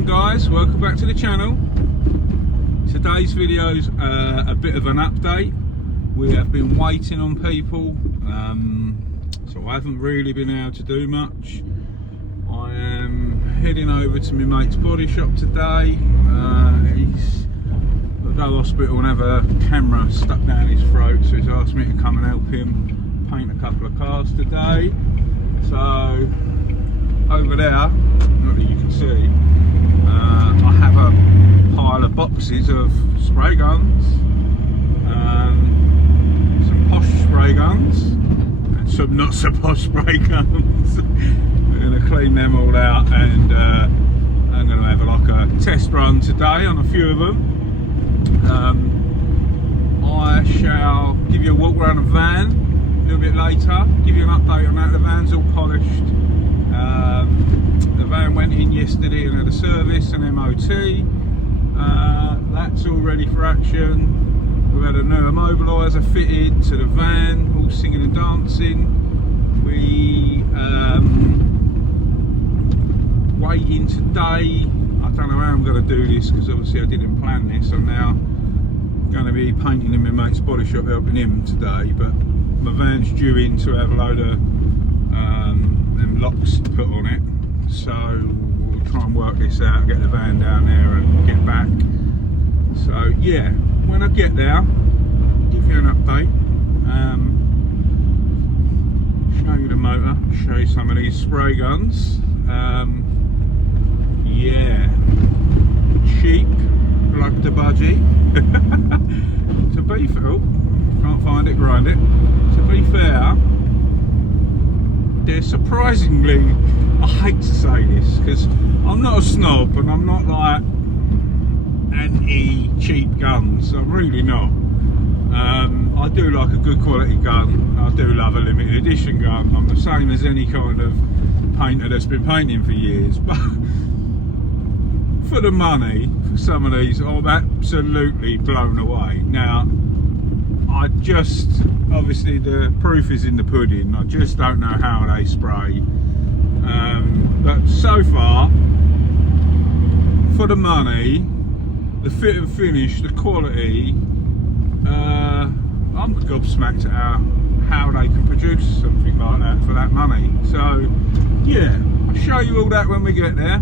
morning guys, welcome back to the channel. Today's video's a bit of an update. We have been waiting on people, so I haven't really been able to do much. I am heading over to my mate's Bodyshop today. He's got to go to hospital and have a camera stuck down his throat, so he's asked me to come and help him paint a couple of cars today. So over there, not that you can see, I have a pile of boxes of spray guns, some posh spray guns and some not so posh spray guns. We're going to clean them all out, and I'm going to have like a test run today on a few of them. I shall give you a walk around the van a little bit later, give you an update on that. The van's all polished. The van went in yesterday and had a service and MOT. That's all ready for action. We've had a new immobiliser fitted to the van, all singing and dancing. We waiting today. I don't know how I'm going to do this because obviously I didn't plan this. I'm now going to be painting in my mate's Bodyshop, helping him today, but my van's due in to have a load of them locks put on it, so we'll try and work this out, get the van down there and get back. So yeah, when I get there, I'll give you an update, show you the motor, show you some of these spray guns. Yeah, cheap, like the budgie. To be fair, can't find it, grind it. To be fair, they're surprisingly, I hate to say this because I'm not a snob and I'm not like anti-cheap guns, I'm really not. I do like a good quality gun, I do love a limited edition gun. I'm the same as any kind of painter that's been painting for years, but for the money, for some of these, I'm absolutely blown away. Now, I just, obviously the proof is in the pudding, I just don't know how they spray. But so far, for the money, the fit and finish, the quality, I'm gobsmacked at how they can produce something like that for that money. So yeah, I'll show you all that when we get there.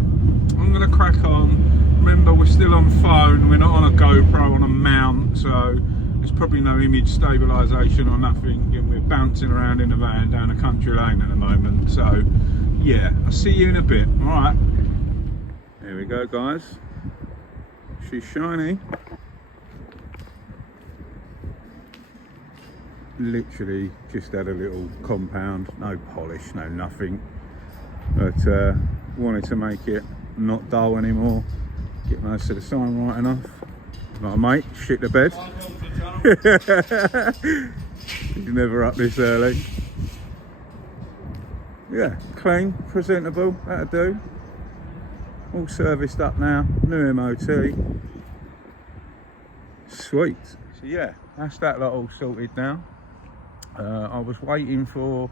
I'm going to crack on. Remember, we're still on phone, we're not on a GoPro on a mount, so there's probably no image stabilisation or nothing, and we're bouncing around in the van down a country lane at the moment. So yeah, I'll see you in a bit. Alright, here we go guys, she's shiny. Literally just had a little compound, no polish, no nothing, but wanted to make it not dull anymore, get most of the sign right enough. Like a mate, shit the bed. He's never up this early. Yeah, clean, presentable, that'll do. All serviced up now, new MOT. Sweet. So yeah, that's that lot all sorted now. I was waiting for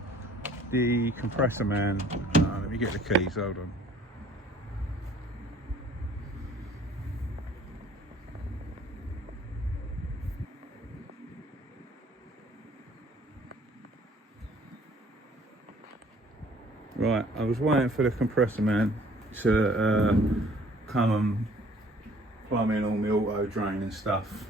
the compressor man. Let me get the keys, hold on. Right, I was waiting for the compressor man to come and plumb in all my auto drain and stuff.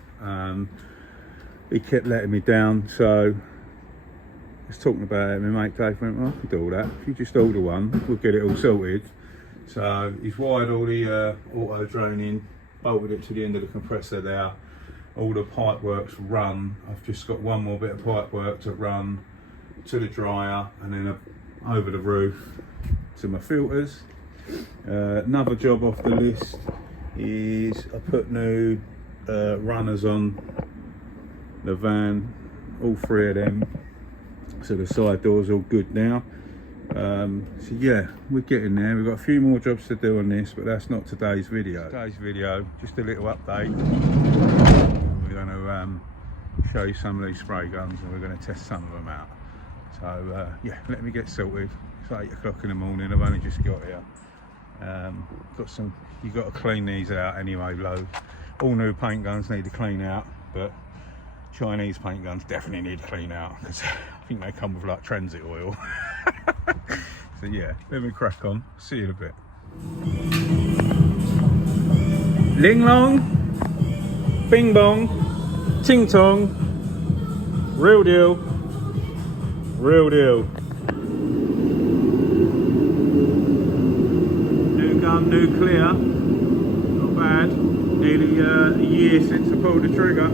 He kept letting me down, so I was talking about it. My mate Dave went, well, I can do all that. If you just order one, we'll get it all sorted. So he's wired all the auto drain in, bolted it to the end of the compressor there. All the pipe work's run. I've just got one more bit of pipe work to run to the dryer, and then over the roof to my filters. Another job off the list is I put new runners on the van, all three of them, so the side door's all good now. So yeah, we're getting there. We've got a few more jobs to do on this, but that's not today's video. Today's video, just a little update. We're going to show you some of these spray guns and we're going to test some of them out. So yeah, let me get sorted. It's 8 o'clock in the morning, I've only just got here. Got some, you got to clean these out anyway, low. All new paint guns need to clean out, but Chinese paint guns definitely need to clean out because I think they come with like transit oil. So yeah, let me crack on. See you in a bit. Ling long, bing bong, ting tong, real deal, real deal. New gun, new clear, not bad. Nearly a year since I pulled the trigger.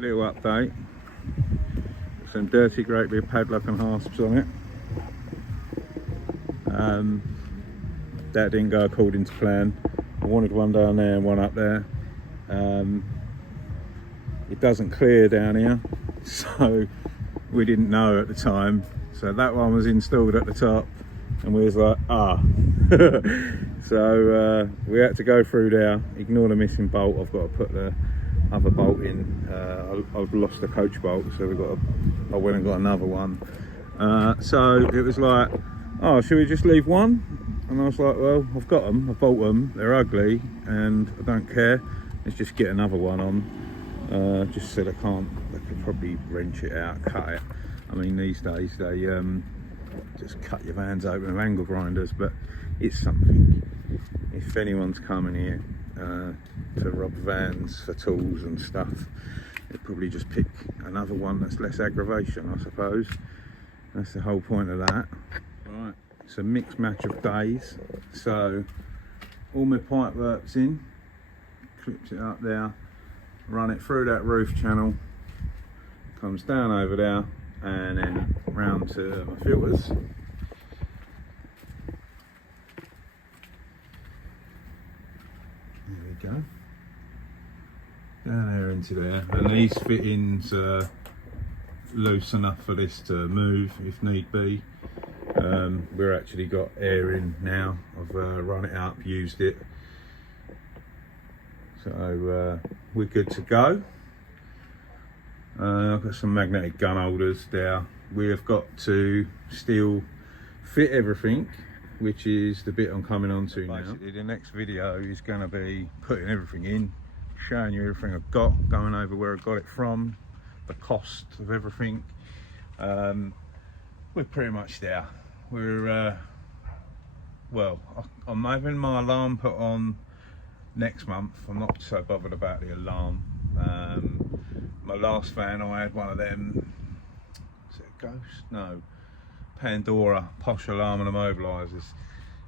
little update. Some dirty great big padlock and hasps on it. That didn't go according to plan. I wanted one down there and one up there. It doesn't clear down here, so we didn't know at the time. So that one was installed at the top and we was like, so we had to go through there, ignore the missing bolt. I've got to put the other bolt in. I've lost the coach bolt, so we've got to I went and got another one. So it was like, oh, should we just leave one? And I was like, well, I've got them, I bought them, they're ugly and I don't care, let's just get another one on. Just said they could probably wrench it out, cut it. I mean, these days they just cut your vans open with angle grinders, but it's something. If anyone's coming here to rob vans for tools and stuff, they'd probably just pick another one that's less aggravation, I suppose. That's the whole point of that. Right, it's a mixed match of days. So all my pipe work's in, clips it up there, run it through that roof channel, comes down over there and then round to my filters. There we go. Down there into there, and these fittings are loose enough for this to move if need be. We're actually got air in now. I've run it up, used it, so we're good to go. I've got some magnetic gun holders there. We have got to still fit everything, which is the bit I'm coming on to now. Basically, the next video is going to be putting everything in, showing you everything I've got, going over where I got it from, the cost of everything. We're pretty much there. We're well, I'm having my alarm put on next month. I'm not so bothered about the alarm. My last van, I had one of them, is it a Ghost? No, Pandora posh alarm and immobilisers.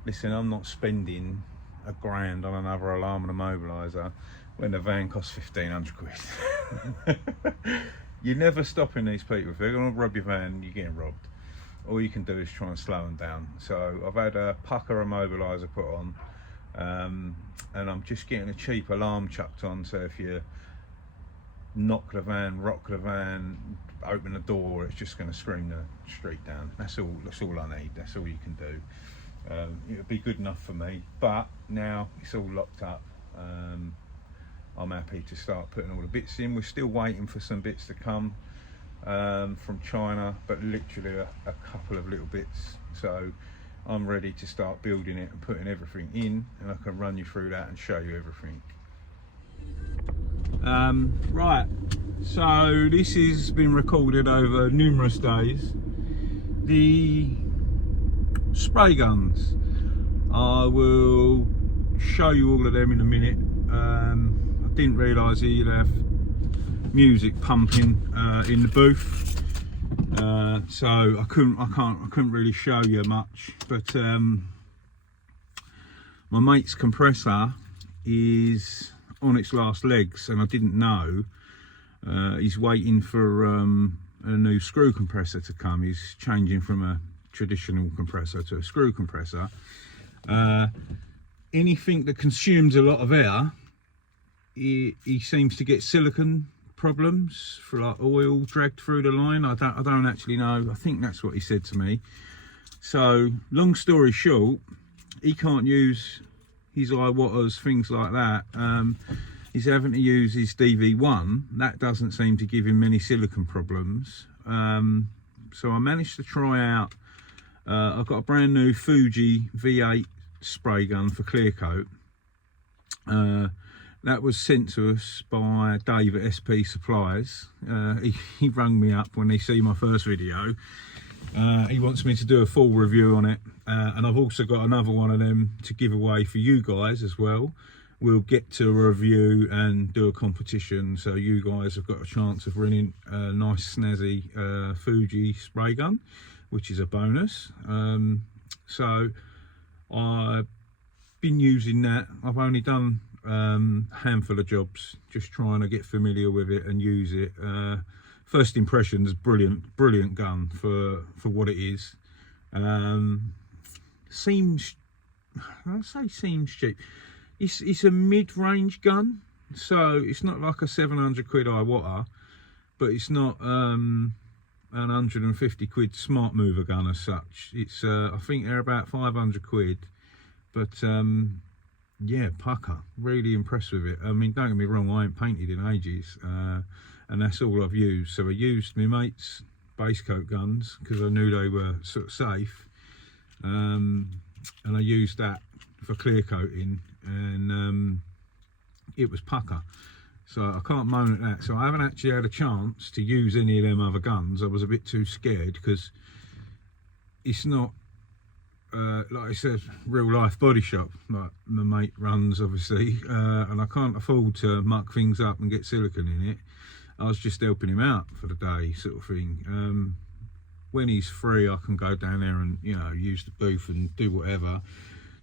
Listen, I'm not spending £1,000 on another alarm and immobiliser when the van costs 1,500 quid. You're never stopping these people. If they're going to rob your van, you're getting robbed. All you can do is try and slow them down. So I've had a pucker immobiliser put on, and I'm just getting a cheap alarm chucked on, so if you knock the van, rock the van, open the door, it's just going to scream the street down. That's all I need. That's all you can do. It would be good enough for me, but now it's all locked up. I'm happy to start putting all the bits in. We're still waiting for some bits to come from China, but literally a couple of little bits. So I'm ready to start building it and putting everything in, and I can run you through that and show you everything. Right, so this has been recorded over numerous days. The spray guns, I will show you all of them in a minute. I didn't realise you'd have music pumping in the booth, so I couldn't really show you much. But my mate's compressor is on its last legs, and I didn't know. He's waiting for a new screw compressor to come. He's changing from a traditional compressor to a screw compressor. Anything that consumes a lot of air, he seems to get silicon problems, for like oil dragged through the line. I don't actually know. I think that's what he said to me. So long story short, he can't use his iWatters, things like that. He's having to use his DV1. That doesn't seem to give him many silicon problems. So I managed to try out, I've got a brand new Fuji V8 spray gun for clear coat. That was sent to us by Dave at SP Supplies. He rang me up when he see my first video. He wants me to do a full review on it, and I've also got another one of them to give away for you guys as well. We'll get to a review and do a competition, so you guys have got a chance of winning a nice snazzy Fuji spray gun, which is a bonus. So I've been using that. I've only done handful of jobs, just trying to get familiar with it and use it. First impressions, brilliant gun for what it is. Seems, I say seems cheap. It's a mid-range gun, so it's not like a 700 quid iWatter, but it's not an 150 quid smart mover gun as such. It's I think they're about 500 quid, but yeah, pucker, really impressed with it. I mean, don't get me wrong, I ain't painted in ages, and that's all I've used. So I used my mate's base coat guns because I knew they were sort of safe, and I used that for clear coating, and it was pucker. So I can't moan at that. So I haven't actually had a chance to use any of them other guns. I was a bit too scared because it's not like I said, real life body shop like my mate runs, obviously, and I can't afford to muck things up and get silicone in it. I was just helping him out for the day, sort of thing. When he's free, I can go down there and, you know, use the booth and do whatever.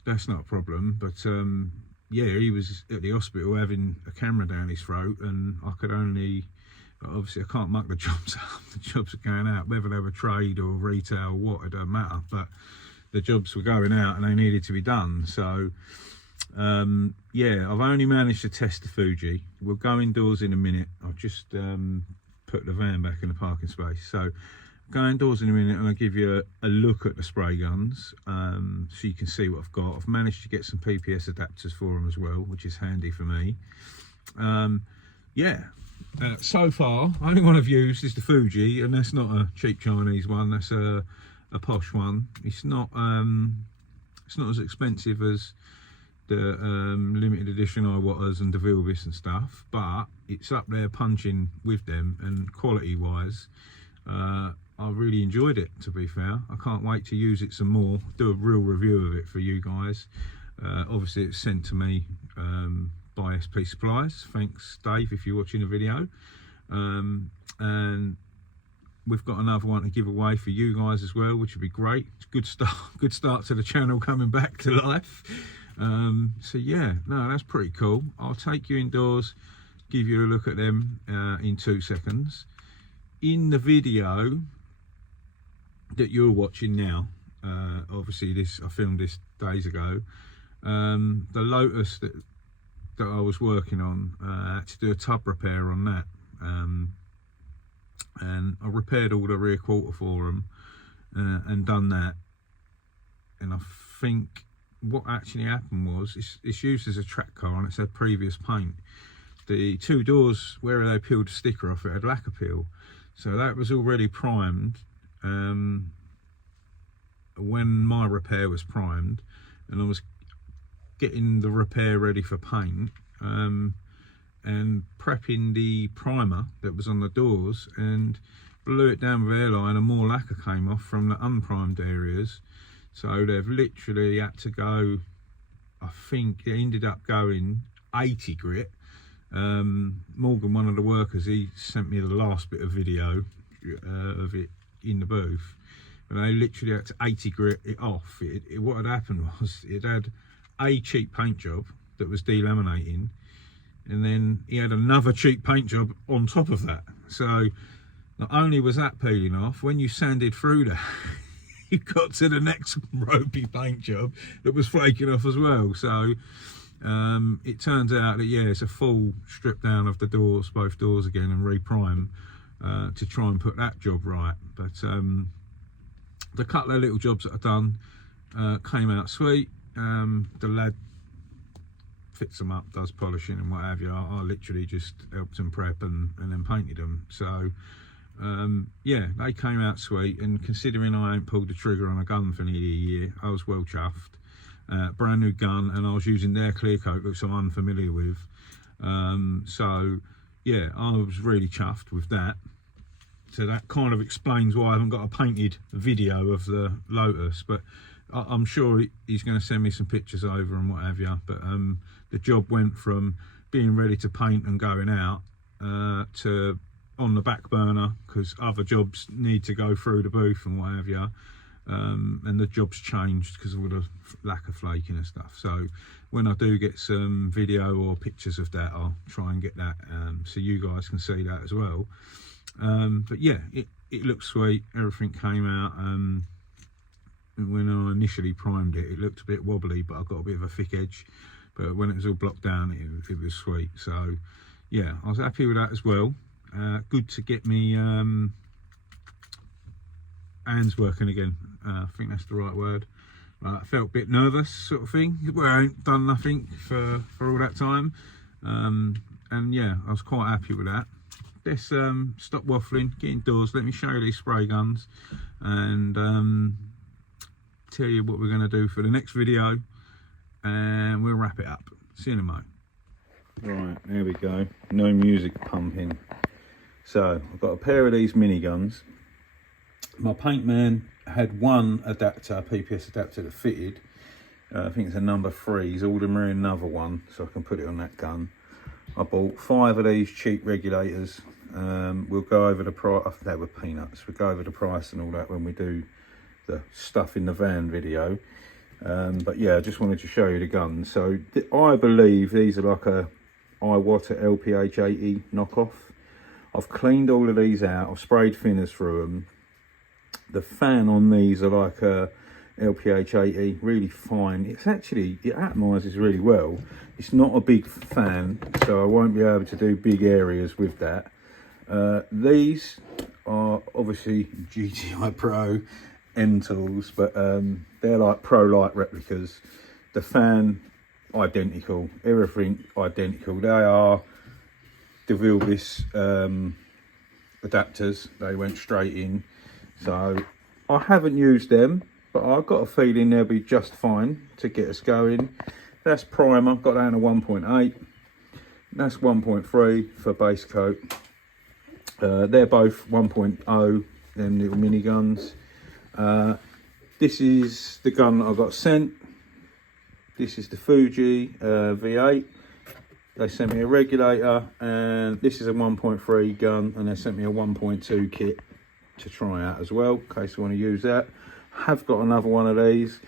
That's not a problem. But yeah, he was at the hospital having a camera down his throat, and I could only, obviously I can't muck the jobs up. The jobs are going out, whether they were trade or retail or what, it don't matter. But the jobs were going out and they needed to be done. So yeah, I've only managed to test the Fuji. We'll go indoors in a minute. I'll just put the van back in the parking space. So go indoors in a minute and I'll give you a look at the spray guns, so you can see what I've got. I've managed to get some PPS adapters for them as well, which is handy for me. Yeah, so far only one I've used is the Fuji, and that's not a cheap Chinese one, that's a posh one. It's not as expensive as the limited edition Iwaters and the Vilbis and stuff, but it's up there punching with them, and quality wise I really enjoyed it, to be fair. I can't wait to use it some more, do a real review of it for you guys. Obviously it's sent to me by SP Supplies. Thanks Dave if you're watching the video. And we've got another one to give away for you guys as well, which would be great. It's good start to the channel coming back to life. So yeah, no, that's pretty cool. I'll take you indoors, give you a look at them in 2 seconds. In the video that you're watching now, obviously this, I filmed this days ago, the Lotus that I was working on, I had to do a tub repair on that, and I repaired all the rear quarter for them, and done that. And I think what actually happened was, it's used as a track car and it's had previous paint. The 2 doors where they peeled the sticker off, it had lacquer peel, so that was already primed when my repair was primed, and I was getting the repair ready for paint, and prepping the primer that was on the doors, and blew it down with airline, and more lacquer came off from the unprimed areas. So they've literally had to go, I think it ended up going 80 grit. Morgan, one of the workers, he sent me the last bit of video of it in the booth, and they literally had to 80 grit it off. What had happened was, it had a cheap paint job that was delaminating, and then he had another cheap paint job on top of that. So not only was that peeling off, when you sanded through that, you got to the next ropey paint job that was flaking off as well. So it turns out that, yeah, it's a full strip down of the doors, both doors again, and reprime to try and put that job right. But the couple of little jobs that I've done came out sweet. The lad fits them up, does polishing and what have you. I literally just helped them prep and then painted them. So yeah, they came out sweet, and considering I ain't pulled the trigger on a gun for nearly a year, I was well chuffed. Brand new gun, and I was using their clear coat, which I'm unfamiliar with. So yeah, I was really chuffed with that. So that kind of explains why I haven't got a painted video of the Lotus, but I'm sure he's going to send me some pictures over and what have you. But the job went from being ready to paint and going out to on the back burner, because other jobs need to go through the booth and what have you. And the job's changed because of all the lacquer flaking and stuff. So when I do get some video or pictures of that, I'll try and get that so you guys can see that as well. But yeah, it looks sweet. Everything came out. When I initially primed it, it looked a bit wobbly, but I got a bit of a thick edge. But when it was all blocked down, it was sweet. So yeah, I was happy with that as well. Good to get me hands working again. I think that's the right word. I felt a bit nervous, sort of thing, where I ain't done nothing for all that time. And yeah, I was quite happy with that. let's stop waffling, get indoors, let me show you these spray guns, and tell you what we're going to do for the next video, and we'll wrap it up. See you in a moment. Right, there we go, no music pumping. So I've got a pair of these miniguns. My paint man had one adapter, a PPS adapter that fitted. I think it's a number 3. He's ordered me another one so I can put it on that gun. I bought 5 of these cheap regulators. We'll go over the price. I think they were peanuts. We'll go over the price and all that when we do the stuff in the van video. But yeah, I just wanted to show you the guns. So I believe these are like a Iwata LPH80 knockoff. I've cleaned all of these out. I've sprayed thinners through them. The fan on these are like a LPH80, really fine. It's actually, it atomizes really well. It's not a big fan, so I won't be able to do big areas with that. These are obviously GTI Pro end tools, but they're like Pro Light replicas. The fan, identical, everything identical. They are DeVilbiss adapters. They went straight in. So I haven't used them, but I've got a feeling they'll be just fine to get us going. That's primer, got down to 1.8. That's 1.3 for base coat. They're both 1.0, them little miniguns. This is the gun that I got sent. This is the Fuji V8. They sent me a regulator, and this is a 1.3 gun, and they sent me a 1.2 kit to try out as well, in case I want to use that. Have got another one of these,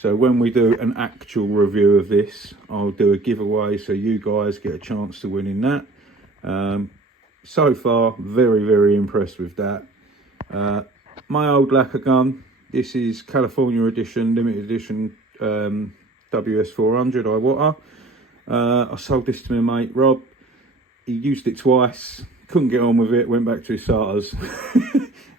so when we do an actual review of this, I'll do a giveaway so you guys get a chance to win in that. So far, very impressed with that. My old lacquer gun, this is California edition, limited edition WS400 Iwata. I sold this to my mate Rob. He used it twice, couldn't get on with it, went back to his starters.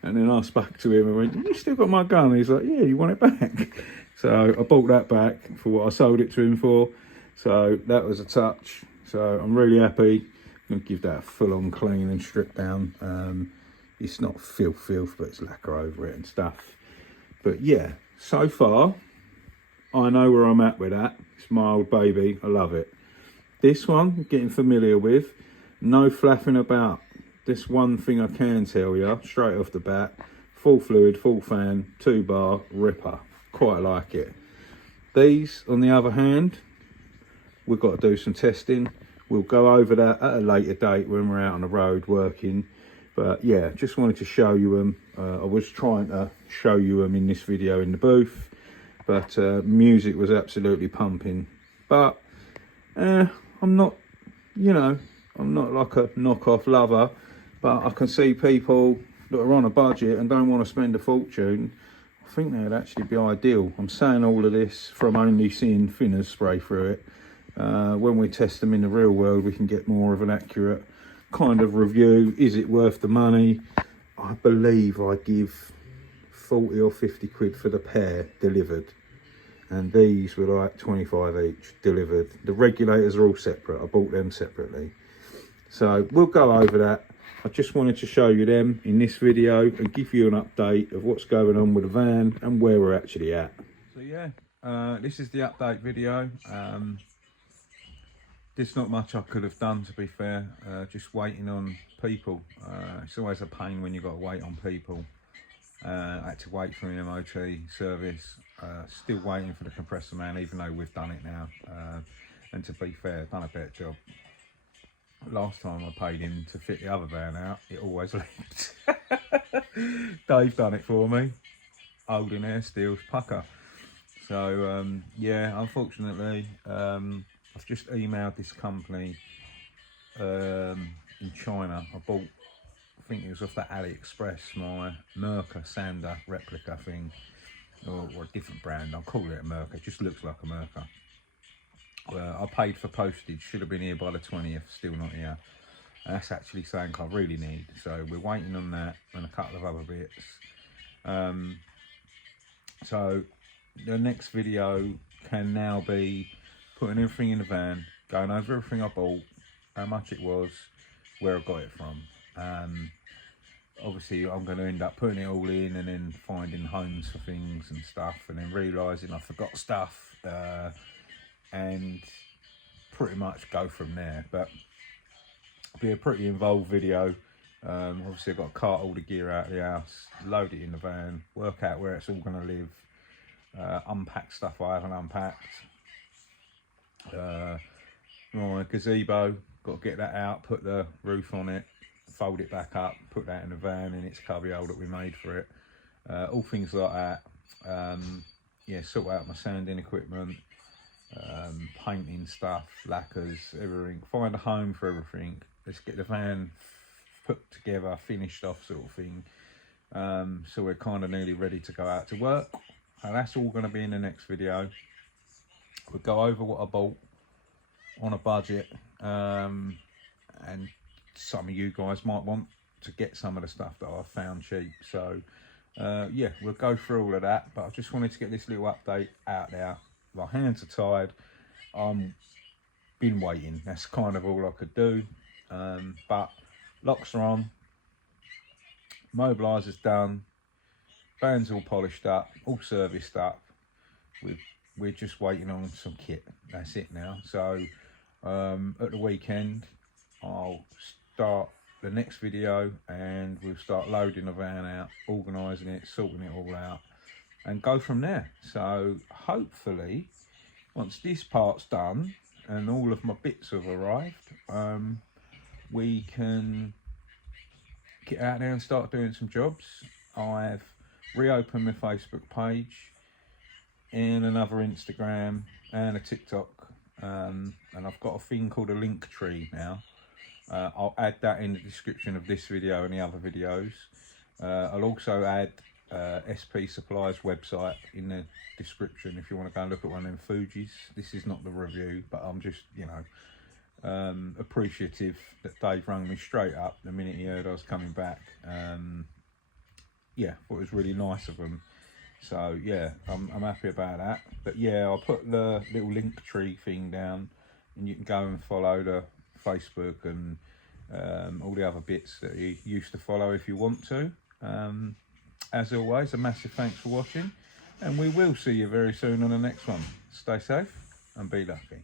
And then I spoke to him and went, "You still got my gun?" And he's like, "Yeah, you want it back?" So I bought that back for what I sold it to him for. So that was a touch. So I'm really happy. I'm going to give that a full-on clean and strip down. It's not filth, but it's lacquer over it and stuff. But yeah, so far, I know where I'm at with that. It's my old baby. I love it. This one, getting familiar with. No flapping about. This one thing I can tell you straight off the bat, full fluid, full fan, 2-bar, ripper. Quite like it. These, on the other hand, we've got to do some testing. We'll go over that at a later date when we're out on the road working. But yeah, just wanted to show you them. I was trying to show you them in this video in the booth, but music was absolutely pumping. But I'm not, you know, I'm not like a knockoff lover. But I can see people that are on a budget and don't want to spend a fortune. I think they'd actually be ideal. I'm saying all of this from only seeing thinners spray through it. When we test them in the real world, we can get more of an accurate kind of review. Is it worth the money? I believe I give 40 or 50 quid for the pair delivered. And these were like 25 each delivered. The regulators are all separate. I bought them separately. So we'll go over that. I just wanted to show you them in this video and give you an update of what's going on with the van and where we're actually at. So yeah, this is the update video. There's not much I could have done, to be fair. Just waiting on people. It's always a pain when you've got to wait on people. I had to wait for an MOT service. Still waiting for the compressor man, even though we've done it now. And to be fair, done a better job. Last time I paid him to fit the other van out, it always leaked. Dave done it for me. Holding air steels, pucker. So yeah, unfortunately, I've just emailed this company in China. I bought, I think it was off that AliExpress, my Merca sander replica thing, or a different brand. I'll call it a Merca. It just looks like a Merca. I paid for postage, should have been here by the 20th, still not here. And that's actually something I really need. So we're waiting on that and a couple of other bits. So the next video can now be putting everything in the van, going over everything I bought, how much it was, where I got it from. Obviously I'm going to end up putting it all in and then finding homes for things and stuff, and then realising I forgot stuff, and pretty much go from there. But it'll be a pretty involved video. Obviously I've got to cart all the gear out of the house, load it in the van, work out where it's all going to live, unpack stuff I haven't unpacked. My gazebo, got to get that out, put the roof on it, fold it back up, put that in the van in its cubbyhole that we made for it. All things like that. Yeah, sort out my sanding equipment, painting stuff, lacquers, everything. Find a home for everything. Let's get the van put together, finished off, sort of thing. So we're kind of nearly ready to go out to work. And that's all going to be in the next video. We'll go over what I bought on a budget, and some of you guys might want to get some of the stuff that I've found cheap. So yeah, we'll go through all of that, but I just wanted to get this little update out there. My hands are tired. I'm been waiting. That's kind of all I could do. But locks are on, mobiliser's done, van's all polished up, all serviced up. We're just waiting on some kit. That's it now. So at the weekend I'll start the next video and we'll start loading the van out, organising it, sorting it all out, and go from there. So hopefully once this part's done and all of my bits have arrived, we can get out there and start doing some jobs. I've reopened my Facebook page and another Instagram and a TikTok, and I've got a thing called a link tree now. I'll add that in the description of this video and the other videos. I'll also add SP Supply's website in the description if you want to go and look at one of them Fujis. This is not the review, but I'm just, you know, appreciative that Dave rang me straight up the minute he heard I was coming back. Yeah, thought it was really nice of him. So yeah, I'm happy about that. But yeah, I'll put the little link tree thing down and you can go and follow the Facebook and all the other bits that you used to follow if you want to. As always, a massive thanks for watching, and we will see you very soon on the next one. Stay safe and be lucky.